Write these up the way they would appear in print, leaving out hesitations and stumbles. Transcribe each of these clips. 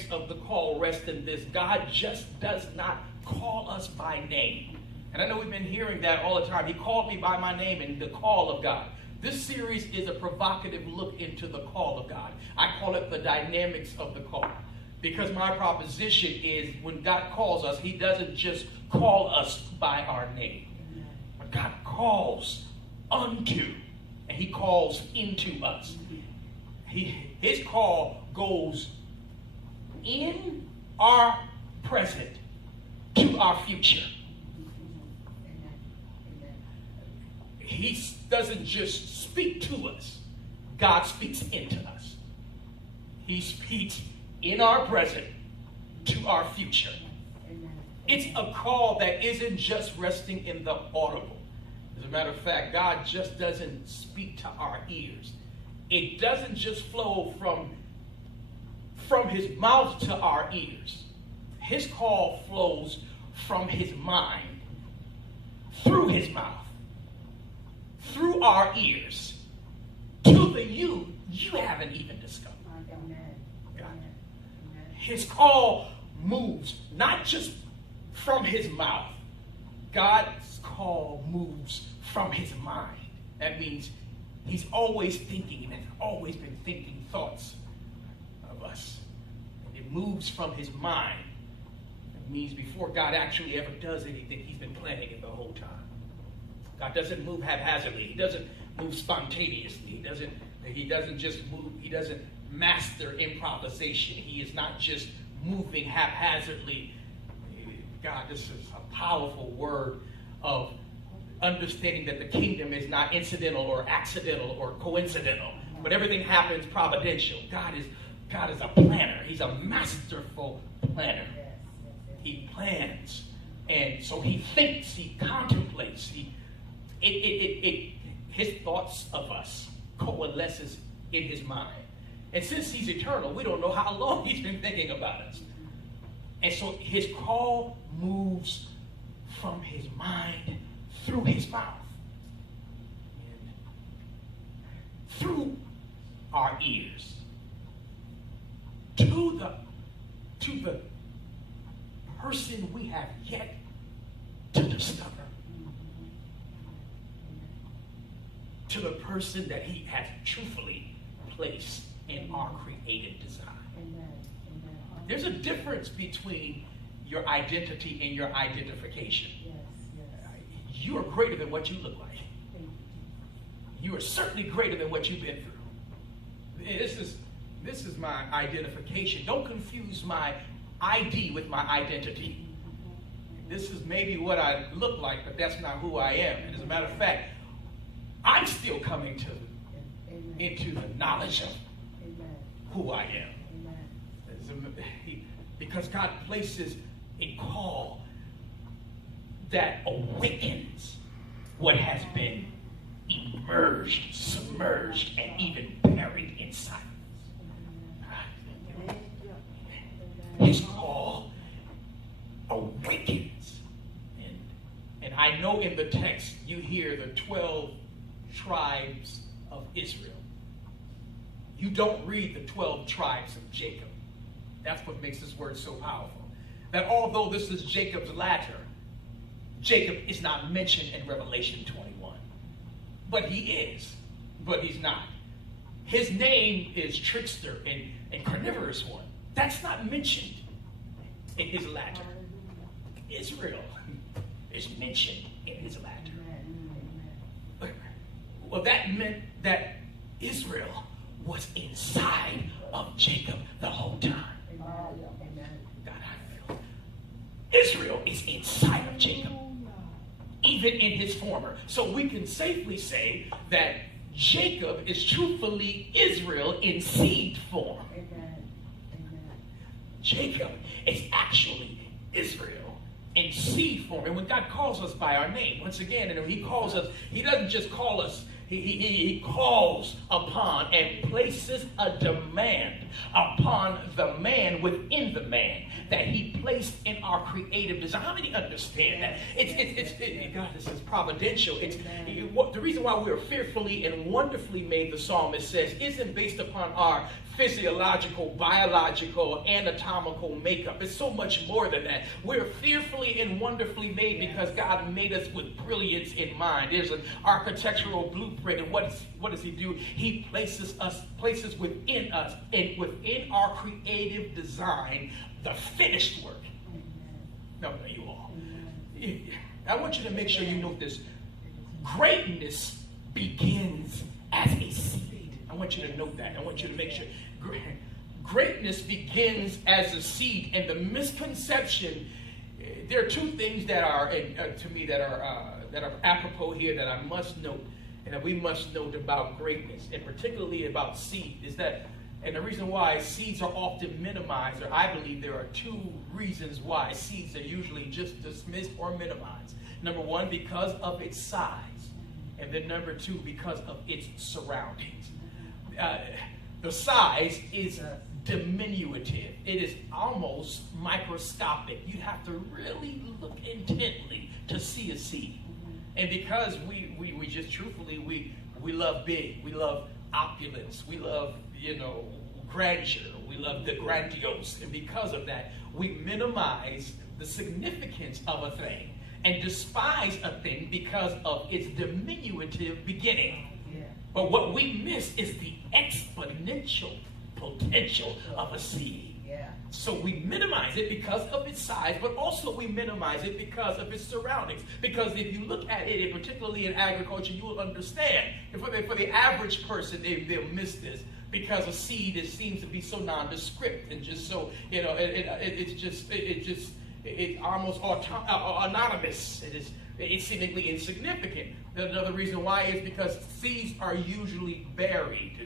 dynamics of the call rest in this. God just does not call us by name. And I know we've been hearing that all the time. He called me by my name in the call of God. This series is a provocative look into the call of God. I call it the dynamics of the call. Because my proposition is when God calls us, he doesn't just call us by our name. But God calls unto, and he calls into us. His call goes in our present to our future. He doesn't just speak to us. God speaks into us. He speaks in our present to our future. It's a call that isn't just resting in the audible. As a matter of fact, God just doesn't speak to our ears. It doesn't just flow from his mouth to our ears. His call flows from his mind, through his mouth, through our ears, to the you haven't even discovered. God. His call moves not just from his mouth. God's call moves from his mind. That means he's always thinking and has always been thinking thoughts of us. It moves from his mind. It means before God actually ever does anything, he's been planning it the whole time. God doesn't move haphazardly. He doesn't move spontaneously. He doesn't just move. He doesn't master improvisation. He is not just moving haphazardly. God, this is a powerful word of understanding that the kingdom is not incidental or accidental or coincidental, but everything happens providential. God is a planner. He's a masterful planner. He plans, and so he thinks, he contemplates, his thoughts of us coalesces in his mind. And since he's eternal, we don't know how long he's been thinking about us. And so his call moves from his mind through his mouth, and through our ears, to the person we have yet to discover, to the person that he has truthfully placed in our created design. There's a difference between your identity and your identification. You are greater than what you look like. You are certainly greater than what you've been through. This is my identification. Don't confuse my ID with my identity. This is maybe what I look like, but that's not who I am. And as a matter of fact, I'm still coming into the knowledge of who I am. Because God places a call that awakens what has been immersed, submerged, and even buried inside. His call awakens. And I know in the text you hear the 12 tribes of Israel. You don't read the 12 tribes of Jacob. That's what makes this word so powerful. That although this is Jacob's ladder, Jacob is not mentioned in Revelation 21. But he is. But he's not. His name is Trickster and Carnivorous One. That's not mentioned in his ladder. Israel is mentioned in his ladder. Well, that meant that Israel was inside of Jacob the whole time. God, I feel Israel is inside of Jacob, even in his former. So we can safely say that Jacob is truthfully Israel in seed form. Jacob is actually Israel in seed form. And when God calls us by our name, once again, and when he calls us, he doesn't just call us He calls upon and places a demand upon the man within the man that he placed in our creative design. How many understand that? God, this is providential. The reason why we are fearfully and wonderfully made, the psalmist says, isn't based upon our physiological, biological, anatomical makeup. It's so much more than that. We're fearfully and wonderfully made because God made us with brilliance in mind. There's an architectural blueprint, and what does he do? He places within us and within our creative design the finished work. No, you all. I want you to make sure you note this. Greatness begins as a seed. I want you to note that. I want you to make sure. Greatness begins as a seed, and the misconception. There are two things that are, to me, that are apropos here that I must note, and that we must note about greatness, and particularly about seed, is that, and the reason why seeds are often minimized, or I believe there are two reasons why seeds are usually just dismissed or minimized. Number one, because of its size, and then number two, because of its surroundings. The size is diminutive. It is almost microscopic. You have to really look intently to see a seed. And because we just truthfully, we love big, we love opulence, we love, grandeur, we love the grandiose. And because of that, we minimize the significance of a thing and despise a thing because of its diminutive beginning. But what we miss is the exponential potential of a seed. So we minimize it because of its size, but also we minimize it because of its surroundings. Because if you look at it, and particularly in agriculture, you will understand. For the average person, they'll miss this because a seed seems to be so nondescript and just so, it's almost anonymous. It's seemingly insignificant. Another reason why is because seeds are usually buried,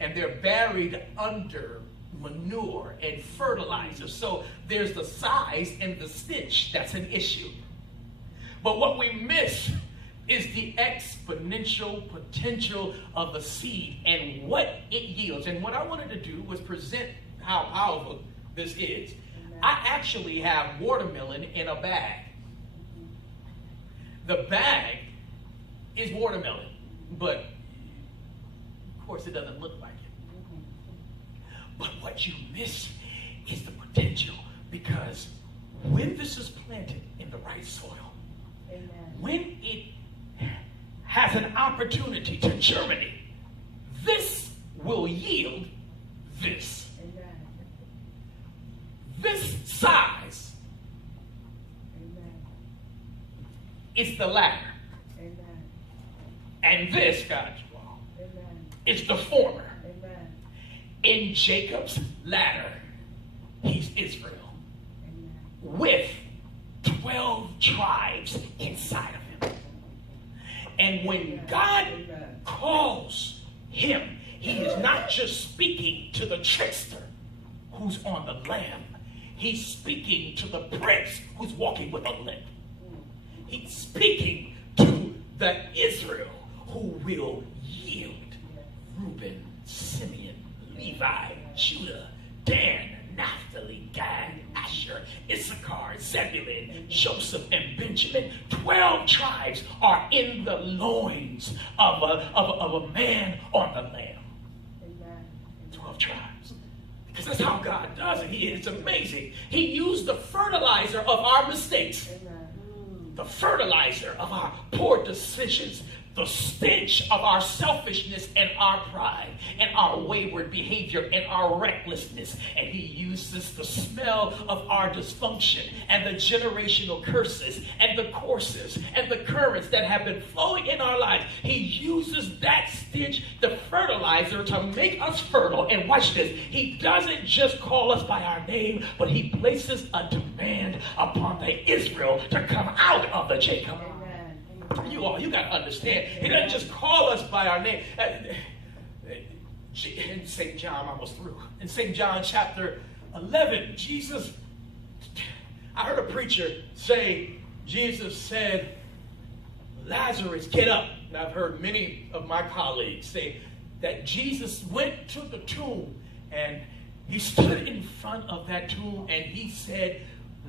and they're buried under manure and fertilizer. So there's the size and the stench that's an issue. But what we miss is the exponential potential of a seed and what it yields. And what I wanted to do was present how powerful this is. I actually have watermelon in a bag. The bag is watermelon, but of course it doesn't look like it. But what you miss is the potential, because when this is planted in the right soil, when it has an opportunity to germinate, this will yield this. This size is the ladder. And this, God's law, is the former. In Jacob's ladder, he's Israel. With 12 tribes inside of him. And when God calls him, he is not just speaking to the trickster who's on the lamb. He's speaking to the prince who's walking with a limp. He's speaking to the Israel who will yield. Reuben, Simeon, Levi, Judah, Dan, Naphtali, Gad, Asher, Issachar, Zebulun, Joseph, and Benjamin. 12 tribes are in the loins of a man on the lamb. 12 tribes. Because that's how God does it. It's amazing. He used the fertilizer of our mistakes. The fertilizer of our poor decisions, the stench of our selfishness and our pride and our wayward behavior and our recklessness. And he uses the smell of our dysfunction and the generational curses and the courses and the currents that have been flowing in our lives. He uses that stench, the fertilizer, to make us fertile. And watch this. He doesn't just call us by our name, but he places a demand upon the Israel to come out of the Jacob. You got to understand. He doesn't just call us by our name. In St. John, I'm almost through. In St. John chapter 11, I heard a preacher say, Jesus said, Lazarus, get up. and I've heard many of my colleagues say that Jesus went to the tomb and he stood in front of that tomb and he said,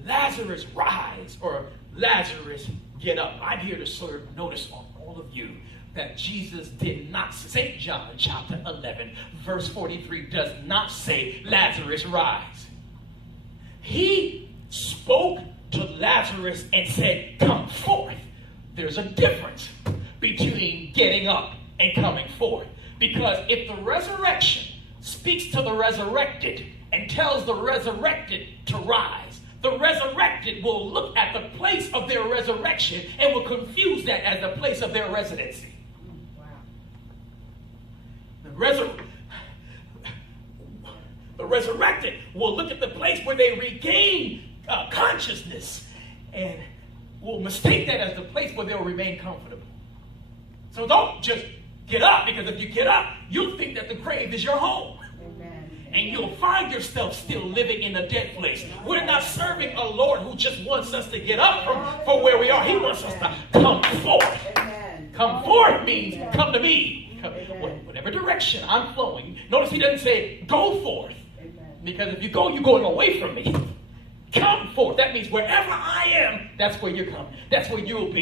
Lazarus, rise, or Lazarus, get up. I'm here to serve notice on all of you that Jesus did not, St. John chapter 11, verse 43 does not say, Lazarus, rise. He spoke to Lazarus and said, come forth. There's a difference between getting up and coming forth. Because if the resurrection speaks to the resurrected and tells the resurrected to rise, the resurrected will look at the place of their resurrection and will confuse that as the place of their residency. The resurrected will look at the place where they regain consciousness and will mistake that as the place where they'll remain comfortable. So don't just get up, because if you get up, you'll think that the grave is your home. And you'll find yourself still living in a dead place. We're not serving a Lord who just wants us to get up from where we are. He wants us to come forth. Come forth means come to me. Whatever direction I'm flowing. Notice he doesn't say go forth. Because if you go, you're going away from me. Come forth. That means wherever I am, that's where you're coming. That's where you'll be.